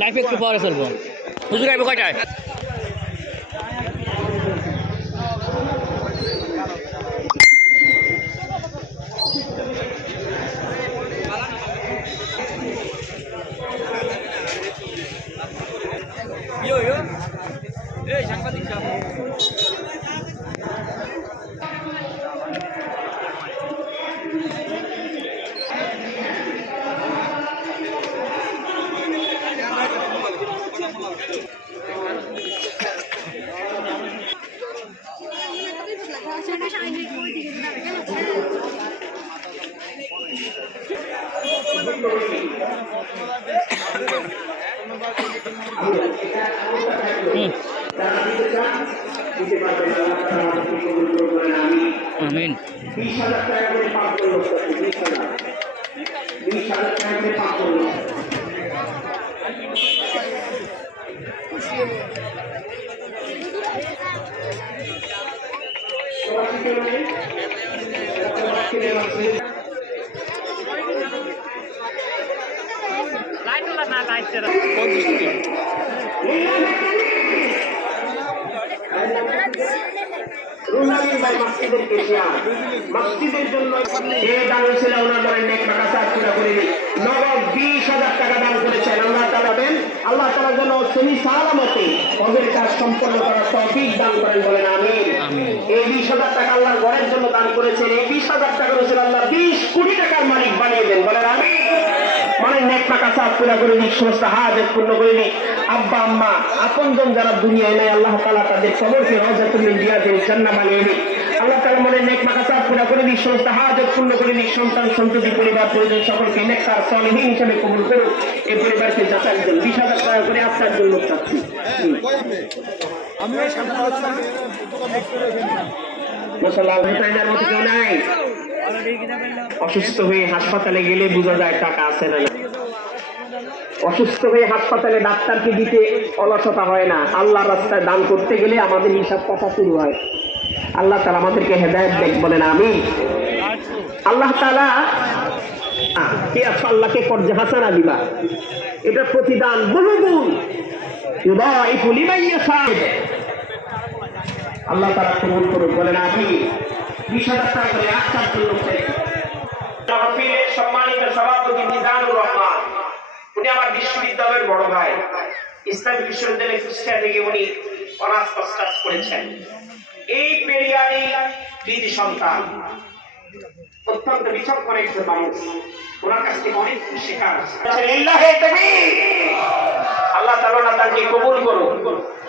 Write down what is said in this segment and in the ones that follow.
লাইফে একটু পরে চলবো। হুজুর আইবে কয়টায়? হুম আমিন। বিশ হাজার টাকা করে পাঁচ করল বিশ হাজার বিশ হাজার টাকা করে পাঁচ করল দান করেন বলেন আমি। এই বিশ হাজার টাকা আল্লাহর ঘরের জন্য দান করেছেন এই বিশ হাজার টাকা রয়েছেন আল্লাহ বিশ টাকার মালিক বানিয়ে দেন বলেন আমি। মানে নেক টাকা চাপ পুরা করে দিক সমস্ত হাজত পূর্ণ করে দিক আব্বা আম্মা আপনজন যারা দুনিয়ায় নেই আল্লাহ তালা তাদের সবরকে রজাতুল দিয়া দেন জান্না বানিয়ে দিক আল্লাহ তালা মনে নেক মাকা চাপ পুরা করে দিক সমস্ত হাজত পূর্ণ করে দিক সন্তান সন্ততি পরিবার পরিজন সকলকে নেককার সলহীন হিসেবে কবুল করুক। এই পরিবারকে যাচার জন্য বিশ হাজার টাকা করে আপনার জন্য চাচ্ছি। হুম। মুসলমান হুসাইনের মতো কেউ নাই। অসুস্থ হয়ে হাসপাতালে গেলে বোঝা যায় টাকা আছে না। অসুস্থ হয়ে হাসপাতালে ডাক্তারকে দিতে অলসতা হয় না। আল্লাহ রাস্তায় দান করতে গেলে আমাদের হিসাব কথা শুরু হয়। আল্লাহ তালা আমাদেরকে হেদায়ত দেখ, বলেন আমি আল্লাহ তালা কে আছো? আল্লাহকে কর্জে হাসানা দিবা। এটা প্রতিদান বহু গুণ ইউদাইফু লিমান ইয়াশা। আল্লাহ তারা কবুল করুন বলেন আপনি বিশ হাজার টাকা করে আটটার জন্য সম্মানিত সভাপতি মিজানুর রহমান উনি আমার বিশ্ববিদ্যালয়ের বড় ভাই। ইসলামী বিশ্ববিদ্যালয় কুষ্টিয়া থেকে উনি অনার্স মাস্টার্স করেছেন। এই পেরিয়ারি কৃতি সন্তান অত্যন্ত বিচক্ষণ একজন মানুষ। ওনার কাছ থেকে অনেক কিছু শেখার। আল্লাহ তাআলা তাকে কবুল করুন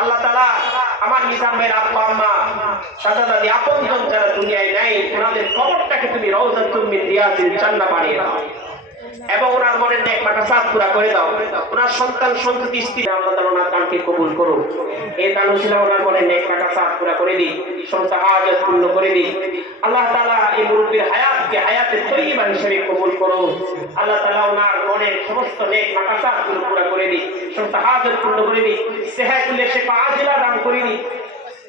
আল্লাহ তালা আমার নিজামের আব্বা আম্মা দাদা দাদি আপনজন যারা দুনিয়ায় নেই, ওনাদের কবরটাকে তুমি রওজা তুমি দিয়াছিল চান্না বানিয়ে দাও। এবং ওনার মনের নেক মাটা সাত পুরা করে দাও। ওনার সন্তান সন্ততি স্ত্রী আল্লাহ তালা ওনার দানকে কবুল করুন এই দান ছিল ওনার মনের নেক মাটা সাত পুরা করে দিই সমস্ত হাজত পূর্ণ করে দিই আল্লাহ তালা এই মুরব্বীর হায়াতকে হায়াতে তৈবা হিসেবে কবুল করুন আল্লাহ তালা ওনার মনের সমস্ত নেক মাটা সাত পুরা করে দিই সমস্ত হাজত পূর্ণ করে দিই সেহাতুল্লে সে পা পাঁচিলা দান করে দিই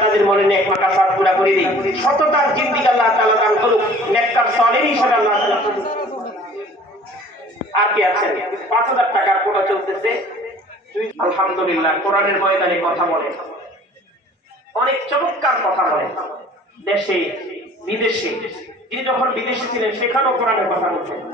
তাদের মনে করে আছেন? পাঁচ হাজার কোটা চলতেছে। কোরআনের কথা অনেক চমৎকার কথা বলে। দেশে, বিদেশে, তিনি যখন বিদেশে ছিলেন, সেখানেও কোরআনের কথা বলতেন।